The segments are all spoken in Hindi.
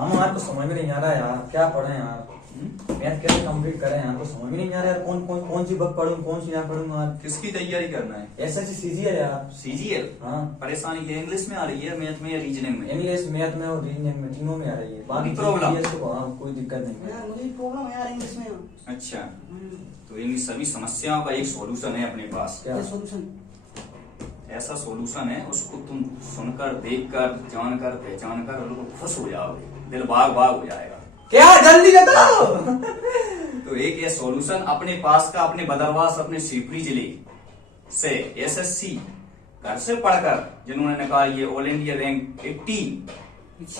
मामा यार तो समझ में नहीं आ रहा यार, क्या पढ़े यार, मैथ कैसे कंप्लीट करें यार, तो समझ में नहीं आ रहा यार, कौन सी बुक पढ़ूं, कौन सी ना पढ़ूं यार। किसकी तैयारी करना है? एसएससी सीजीएल यार। सीजीएल? हाँ। परेशानी है इंग्लिश में आ रही है, मैथ में या रीजनिंग में? इंग्लिश, मैथ में और रीजनिंग में, तीनों में आ रही है। बाकी प्रॉब्लम? हाँ, कोई दिक्कत नहीं है। मुझे प्रॉब्लम है यार इंग्लिश में। अच्छा, तो इन सभी समस्याओं का एक सॉल्यूशन है अपने पास। क्या सॉल्यूशन? ऐसा सॉल्यूशन है, उसको तुम सुनकर, देखकर, जानकर, पहचान कर लोग खुश हो जाओगे, दिल बाग बाग हो जाएगा। क्या, जल्दी बताओ। तो एक ये सॉल्यूशन अपने पास का, अपने बदरवास, अपने शिवपुरी जिले से एसएससी घर से पढ़कर जिन्होंने निकाली ये ऑल इंडिया रैंक 80,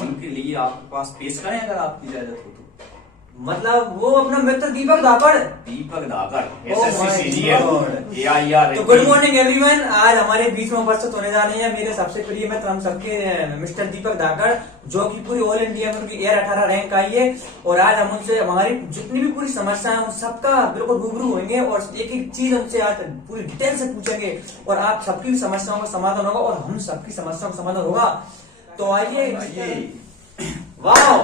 उनके लिए आपके पास पेश करें अगर आपकी इजाजत हो तो। मतलब वो अपना मित्र दीपक धाकड़। दीपक धाकड़, Oh my SSC CGL God. AIR। तो गुड मॉर्निंग एवरीवन, आज हमारे बीच में उपस्थित होने जा रहे हैं मेरे सबसे प्रिय मित्र हम सबके मिस्टर दीपक धाकड़, जो कि पूरी ऑल इंडिया में उनकी एयर 18 रैंक आई है। और आज हम उनसे हमारी जितनी भी पूरी समस्या है उन सबका बिल्कुल रूबरू होंगे और एक एक चीज उनसे आज पूरी डिटेल से पूछेंगे और आप सबकी भी समस्याओं का समाधान होगा और हम सबकी समस्याओं का समाधान होगा। तो आइए। वाह,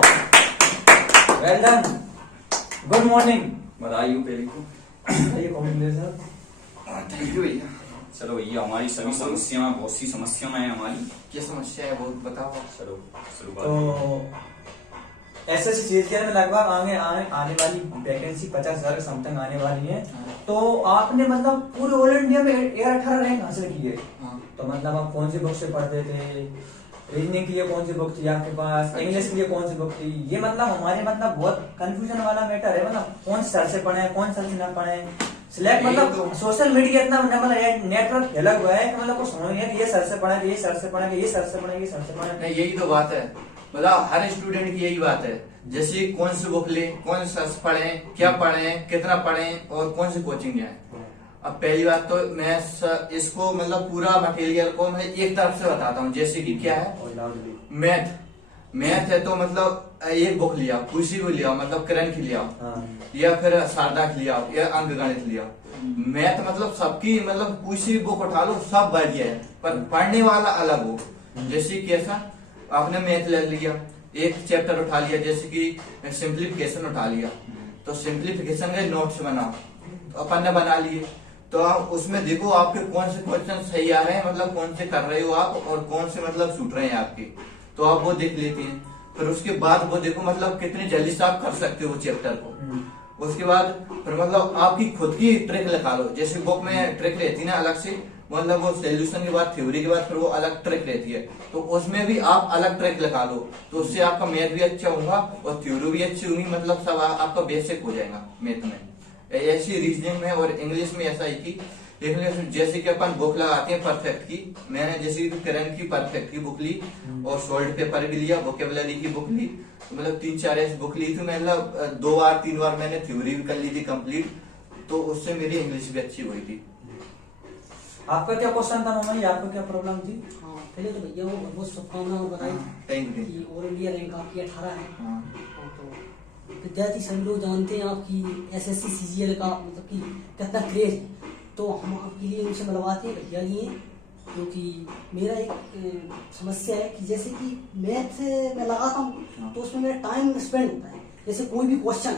वेल डन, गुड मॉर्निंग। बधाई हो पहले को। कॉन्ग्रेचुलेशन। थैंक यू भैया। चलो भैया, हमारी सभी समस्याएं, बहुत सी समस्याएं हैं हमारी। क्या समस्या है वो बताओ। चलो शुरुआत। तो एसएससी सीजीएल में लगभग आने वाली वैकेंसी 50,000 के समथिंग आने वाली है। तो आपने मतलब पूरे ऑल इंडिया में एयर 18 रैंक हासिल की है। तो मतलब आप कौन सी बुक से पढ़ते थे, रीजनिंग के लिए कौन सी बुक थी आपके पास, इंग्लिश के लिए कौन सी बुक थी, ये मतलब हमारे मतलब बहुत कंफ्यूजन वाला मैटर है। मतलब कौन सर से पढ़े, कौन सर से ना पढ़े, सिलेक्ट मतलब सोशल मीडिया इतना मतलब नेटवर्क फैला हुआ है कि मतलब को समझ नहीं है कि ये सर से पढ़े, ये सर से पढ़े, ये सर से पढ़े, ये सर से पढ़े। नहीं, यही तो बात है, मतलब हर स्टूडेंट की यही बात है। जैसे कौन सी बुक ले, कौन सा पढ़े, क्या पढ़े, कितना पढ़े और कौन सी कोचिंग जाए। अब पहली बात तो मैं इसको मतलब पूरा मटेरियल को मैं एक तरफ से बताता हूँ। जैसे कि क्या है, मैथ है तो मतलब एक बुक लिया, किसी भी लिया, मतलब करण की लिया या फिर शारदा की लिया या अंक गणित लिया। मैथ मतलब सबकी मतलब किसी बुक उठा लो, सब बढ़िया है, पर पढ़ने वाला अलग हो। जैसे कैसा, आपने मैथ ले लिया, एक चैप्टर उठा लिया, जैसे कि सिंप्लीफिकेशन उठा लिया, तो सिंप्लीफिकेशन के नोट्स बनाओ, तो अपन ने बना लिए। तो आप उसमें देखो आपके कौन से क्वेश्चन सही आ रहे हैं, मतलब कौन से कर रहे हो आप और कौन से मतलब छूट रहे हैं आपके, तो आप वो देख लेते हैं। फिर उसके बाद वो देखो मतलब कितनी जल्दी से आप कर सकते हो चैप्टर को। उसके बाद फिर मतलब आपकी खुद की ट्रिक लगा लो। जैसे बुक में ट्रिक रहती है ना अलग से, मतलब वो सोल्यूशन के बाद, थ्योरी के बाद फिर वो अलग ट्रिक रहती है, तो उसमें भी आप अलग ट्रिक लगा लो, तो उससे आपका मैथ भी अच्छा होगा और थ्योरी भी अच्छी होगी, मतलब सब आपका बेसिक हो जाएगा मैथ में। ऐसी रीजनिंग में और इंग्लिश में ऐसा ही कि इंग्लिश जैसे कि अपन बुक लगाते हैं परफेक्ट की, मैंने जैसे कि करंट की परफेक्ट की बुक ली और सॉल्ट पेपर भी लिया, वोकेबलरी की बुक ली, तो मतलब 3-4 ऐसी बुक ली थी। मतलब 2 बार 3 बार मैंने थ्योरी भी कर ली थी कंप्लीट, तो उससे मेरी इंग्लिश भी अच्छी हुई थी। आपका क्या क्वेश्चन था मामा, आपको क्या प्रॉब्लम थी? हाँ, पहले तो भैया वो बहुत शुभकामनाएं बताई कि ऑल इंडिया रैंक आपकी 18 है। तो विद्यार्थी सभी लोग जानते हैं आपकी एसएससी सीजीएल का मतलब कि कितना क्रेज है, तो हम आपके लिए उनसे मिलवाते हैं भैया जी, क्योंकि मेरा एक समस्या है कि जैसे कि मैथ में लगाता हूँ तो उसमें मेरा टाइम स्पेंड होता है। जैसे कोई भी क्वेश्चन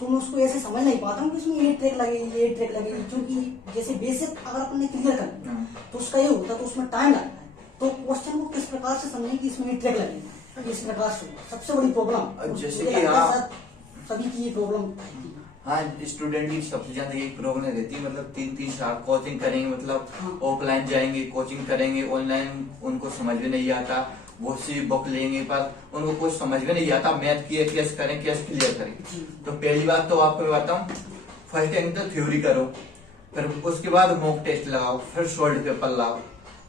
तो मैं उसको ऐसे समझ नहीं पाता हूँ कि इसमें ये ट्रिक लगेगी, ये ट्रिक लगेगी, क्योंकि जैसे बेसिक अगर अपने क्लियर कर तो उसका ये होता है, तो उसमें टाइम लगता है। तो क्वेश्चन को किस प्रकार से समझें कि इसमें ये ट्रिक लगेगी, इस प्रकार से सबसे बड़ी प्रॉब्लम जैसे कि सभी की ये प्रॉब्लम। हाँ, स्टूडेंट की सबसे ज्यादा यही प्रॉब्लम रहती है, मतलब 3-3 साल कोचिंग करेंगे, मतलब ऑफलाइन जाएंगे, कोचिंग करेंगे, ऑनलाइन उनको समझ में नहीं आता, वो सी बुक लेंगे पर उनको कुछ समझ में नहीं आता मैथ की कैसे करें, कैसे क्लियर करें। तो पहली बात तो आपको मैं बताऊं, फर्स्ट टाइम तो थ्योरी करो, फिर उसके बाद मॉक टेस्ट लगाओ, फिर सॉल्व पेपर लाओ,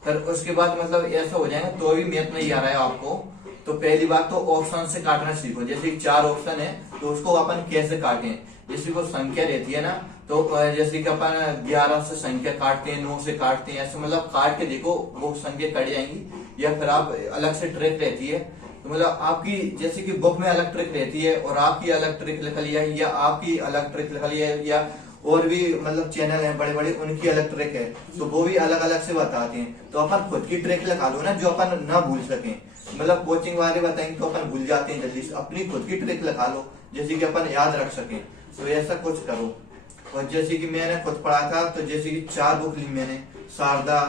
फिर उसके बाद मतलब ऐसा हो जाएगा तो भी मैथ नहीं आ रहा है आपको, तो पहली बात तो ऑप्शन से काटना सीखो। जैसे 4 ऑप्शन है तो उसको अपन कैसे काटें, जैसे वो संख्या रहती है ना, तो जैसे कि अपन 11 से संख्या काटते हैं, 9 से काटते हैं, ऐसे मतलब काट के देखो वो संख्या कट जाएंगी। या फिर आप अलग से ट्रिक रहती है, तो मतलब आपकी जैसे कि बुक में अलग ट्रिक रहती है और आपकी अलग ट्रिक लिख लिया है, या आपकी अलग ट्रिक लिख लिया है, या और भी मतलब चैनल हैं बड़े बड़े, उनकी अलग ट्रिक है, तो वो भी अलग अलग से बताते हैं। तो अपन खुद की ट्रिक लगा लो ना जो अपन ना भूल सकें, मतलब कोचिंग वाले बताएंगे तो अपन भूल जाते हैं जल्दी से, अपनी खुद की ट्रिक लगा लो जैसे कि अपन याद रख सकें, तो ऐसा कुछ करो। और जैसे कि मैंने खुद पढ़ा था, तो जैसे कि 4 बुक ली मैंने, शारदा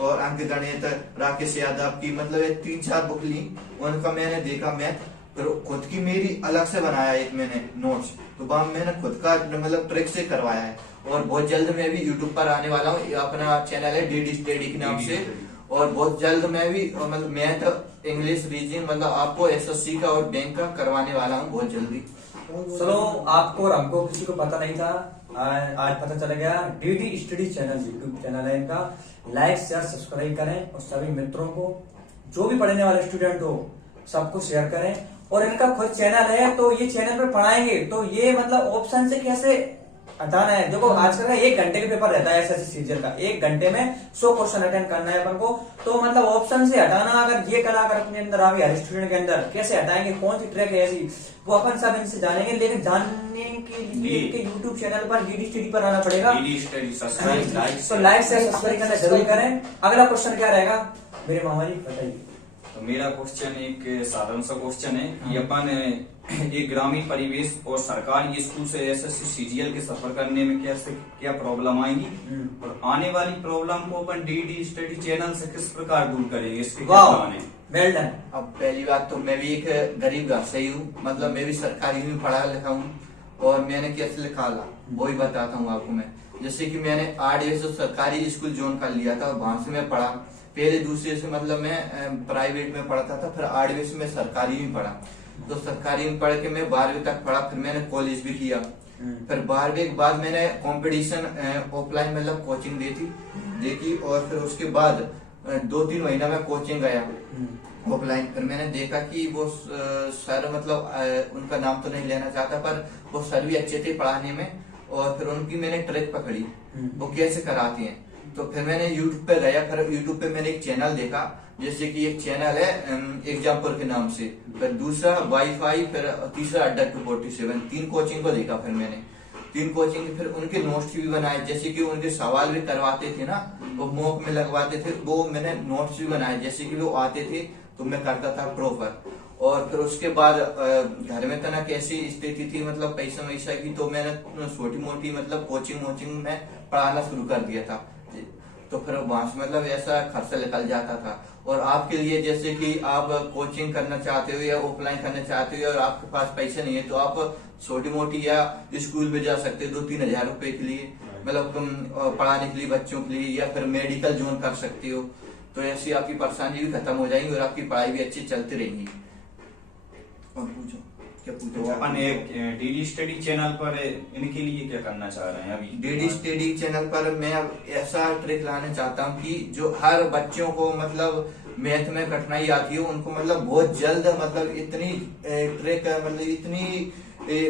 और अंक गणित, राकेश यादव की, मतलब ये 3-4 बुक ली, उनका मैंने देखा मैथ, फिर खुद की मेरी अलग से बनाया एक मैंने नोट्स, तो वह मैंने खुद का मतलब ट्रिक से करवाया है। और बहुत जल्द मैं भी यूट्यूब पर आने वाला हूँ, अपना चैनल है DD स्टडी के नाम से, और बहुत जल्द मैं भी मतलब मैथ, इंग्लिश, रीजनिंग मतलब आपको SSC का और बैंक का करवाने वाला हूँ बहुत जल्दी। चलो, आपको और हमको किसी को पता नहीं था, आज पता चल गया। DD study channel YouTube channel है इनका, लाइक शेयर सब्सक्राइब करें और सभी मित्रों को, जो भी पढ़ने वाले स्टूडेंट हो सबको शेयर करें। और इनका खुद चैनल है, तो ये चैनल पे पढ़ाएंगे, तो ये मतलब ऑप्शन से कैसे हटाना है। देखो आजकल का 1 घंटे का पेपर रहता है SSC सीजन का, 1 घंटे में 100 क्वेश्चन अटेंड करना है अपन को, तो मतलब ऑप्शन से हटाना, अगर ये कला अगर अपने अंदर आ गई हर स्टूडेंट के अंदर, कैसे हटाएंगे, कौन सी ट्रैक है ऐसी, वो अपन सब इनसे जानेंगे। लेकिन जानने के लिए इनके यूट्यूब चैनल पर DD स्टडी पर आना पड़ेगा। DD स्टडी सब्सक्राइब, लाइक, तो लाइक शेयर सब्सक्राइब करना जरूर करें। अगला क्वेश्चन क्या रहेगा मेरे मामा जी, बताइए। तो मेरा क्वेश्चन एक साधारण सा क्वेश्चन है कि अपन एक ग्रामीण परिवेश और सरकारी स्कूल से SSC CGL के सफर करने में क्या प्रॉब्लम आएंगी, और आने वाली प्रॉब्लम को अपन DD स्टडी चैनल से किस प्रकार दूर करेंगे, इसके क्या प्लान है। Well done. अब पहली बात तो मैं भी एक गरीब घर से ही हूँ, मतलब मैं भी सरकारी में पढ़ा लिखा हूँ, और मैंने कैसे लिखा वो ही बताता हूँ आपको मैं। जैसे कि मैंने 8 से सरकारी स्कूल ज्वाइन कर लिया था, वहां से मैं पढ़ा, पहले दूसरे से मतलब मैं प्राइवेट में पढ़ता था, फिर 8वीं से मैं सरकारी में पढ़ा, तो सरकारी में पढ़ के मैं 12वीं तक पढ़ा, फिर मैंने कॉलेज भी किया, फिर 12वीं के बाद मैंने कंपटीशन ऑफलाइन मतलब कोचिंग देखी, और फिर उसके बाद 2-3 महीना में कोचिंग गया ऑफलाइन। फिर मैंने देखा कि वो सर मतलब उनका नाम तो नहीं लेना चाहता, पर वो सर भी अच्छे थे पढ़ाने में, और फिर उनकी मैंने ट्रिक पकड़ी वो कैसे कराती हैं। तो फिर मैंने यूट्यूब पे गया, फिर यूट्यूब पे मैंने एक चैनल देखा, जैसे कि एक चैनल है एग्जाम्पल के नाम से, फिर दूसरा वाईफाई, फिर तीसरा अड्डा 247, 3 कोचिंग को देखा। फिर मैंने 3 कोचिंग, फिर उनके नोट्स भी बनाए, जैसे कि उनके सवाल भी करवाते थे ना, वो मॉक में लगवाते थे, वो मैंने नोट्स भी बनाए, जैसे कि वो आते थे तो मैं करता था प्रॉपर। और फिर उसके बाद घर में तना कैसी स्थिति थी मतलब पैसा वैसा की, तो मैंने छोटी मोटी मतलब कोचिंग में पढ़ाना शुरू कर दिया था, तो फिर वहां से मतलब ऐसा खर्चा निकल जाता था। और आपके लिए जैसे कि आप कोचिंग करना चाहते हो या ऑफलाइन करना चाहते हो और आपके पास पैसे नहीं है, तो आप छोटी मोटी या स्कूल में जा सकते हो 2-3 हजार रुपए के लिए, मतलब पढ़ाने के लिए बच्चों के लिए, या फिर मेडिकल ज्वाइन कर सकते हो, तो ऐसी आपकी परेशानी भी खत्म हो जाएगी और आपकी पढ़ाई भी अच्छी चलती रहेगी। और पूछो क्या पूछो। तो अपन एक DD स्टडी चैनल पर इनके लिए क्या करना चाह रहे हैं अभी। DD स्टडी चैनल पर मैं अब ऐसा ट्रिक लाना चाहता हूँ कि जो हर बच्चों को मतलब मैथ में कठिनाई आती है, उनको मतलब बहुत जल्द मतलब इतनी ट्रिक मतलब इतनी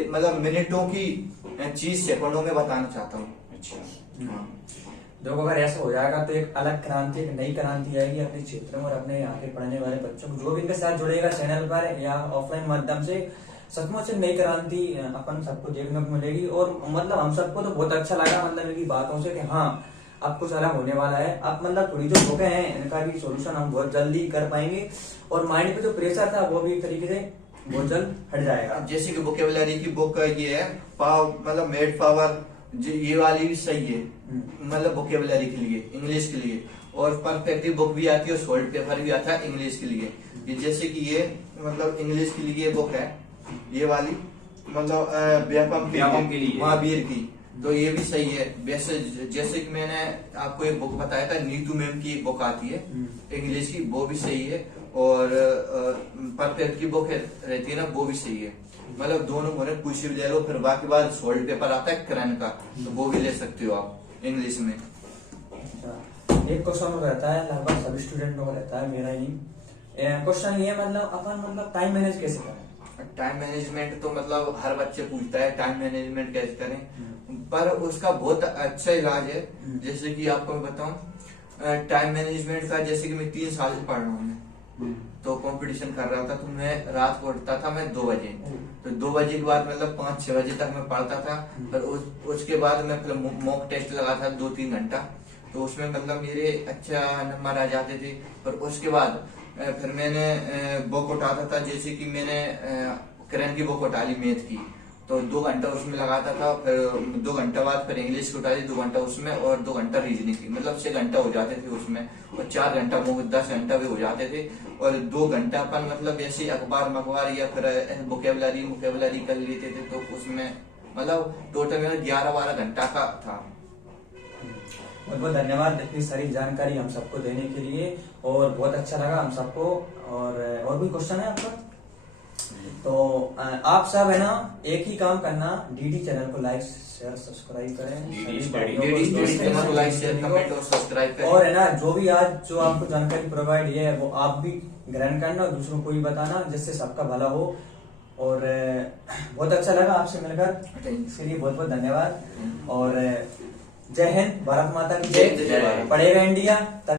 मतलब मिनटों की चीज सेकंडों में बताना चाहता हूँ। अच्छा, देखो अगर ऐसा हो जाएगा तो एक अलग क्रांति, एक नई क्रांति आएगी अपने क्षेत्र में और अपने यहाँ के पढ़ने वाले बच्चों को, जो भी इनके साथ जुड़ेगा चैनल पर या ऑफलाइन माध्यम से, सचमुच से नई क्रांति अपन सबको देखने को मिलेगी। और मतलब हम सबको तो बहुत अच्छा लगा मतलब इनकी बातों से कि हाँ अब कुछ अलग होने वाला है। अब मतलब थोड़ी जो भूखे हैं इनका भी सोल्यूशन हम बहुत जल्दी कर पाएंगे, और माइंड पे जो प्रेशर था वो भी एक तरीके से बहुत जल्द हट जाएगा। जैसे कि वोकेबुलरी की बुक ये है मतलब मेड पावर, ये वाली भी सही है मतलब वोकेबुलरी के लिए, इंग्लिश के लिए। और परफेक्टिव बुक भी आती है और सोल्ड पेपर भी आता है इंग्लिश के लिए। ये जैसे कि ये मतलब इंग्लिश के लिए बुक है ये वाली, मतलब व्यापम के लिए महावीर की, तो ये भी सही है। वैसे जैसे कि मैंने आपको एक बुक बताया था, नीतू मैम की एक बुक आती है इंग्लिश की, वो भी सही है। और परफेक्ट की बुक रहती है ना, वो भी सही है। मतलब दोनों होने कुछ भी ले लो, फिर बाकी बाद सोल्ड पेपर आता है करन का, तो वो भी ले सकते हो आप इंग्लिश में। एक क्वेश्चन रहता है लगभग सभी स्टूडेंटों का रहता है, मेरा ही क्वेश्चन ये मतलब अपन मतलब टाइम मैनेज कैसे करें। टाइम मैनेजमेंट तो मतलब हर बच्चे पूछता है टाइम मैनेजमेंट कैसे करें, पर उसका बहुत अच्छा इलाज है। जैसे कि आपको मैं बताऊं टाइम मैनेजमेंट का, जैसे कि मैं 3 साल से पढ़ रहा हूँ, तो कंपटीशन कर रहा था, तो मैं रात को उठता था मैं 2 बजे, तो 2 बजे के बाद मतलब 5-6 बजे तक मैं पढ़ता था। पर उसके बाद मैं फिर मॉक टेस्ट लगा था 2-3 घंटा, तो उसमें मतलब मेरे अच्छा नंबर आ जाते थे। पर उसके बाद फिर मैंने बुक उठाता था, जैसे कि मैंने करेंट की बुक उठा ली मैथ की, तो 2 घंटा उसमें लगाता था। फिर 2 घंटा बाद फिर इंग्लिश की उठा ली 2 घंटा उसमें, और 2 घंटा रीजनिंग की, मतलब 6 घंटा हो जाते थे उसमें, और 4 घंटा 10 घंटा भी हो जाते थे। और 2 घंटा अपन मतलब ऐसे अखबार मखबार या फिर वोकेबुलरी कर लेते थे, तो उसमें मतलब टोटल मेरा 11-12 घंटा का था। बहुत बहुत धन्यवाद इतनी सारी जानकारी हम सबको देने के लिए, और बहुत अच्छा लगा हम सबको। और भी क्वेश्चन है आपका? तो आप सब है ना एक ही काम करना, डीडी चैनल को लाइक शेयर सब्सक्राइब करें, डीडी चैनल को लाइक शेयर कमेंट और सब्सक्राइब करें। और है ना जो भी आज जो आपको जानकारी प्रोवाइड है वो आप भी ग्रहण करना और दूसरों को भी बताना, जिससे सबका भला हो। और बहुत अच्छा लगा आपसे मिलकर, इसके लिए बहुत बहुत धन्यवाद। और जय हिंद, भारत माता की जय। जय। पढ़ेगा इंडिया।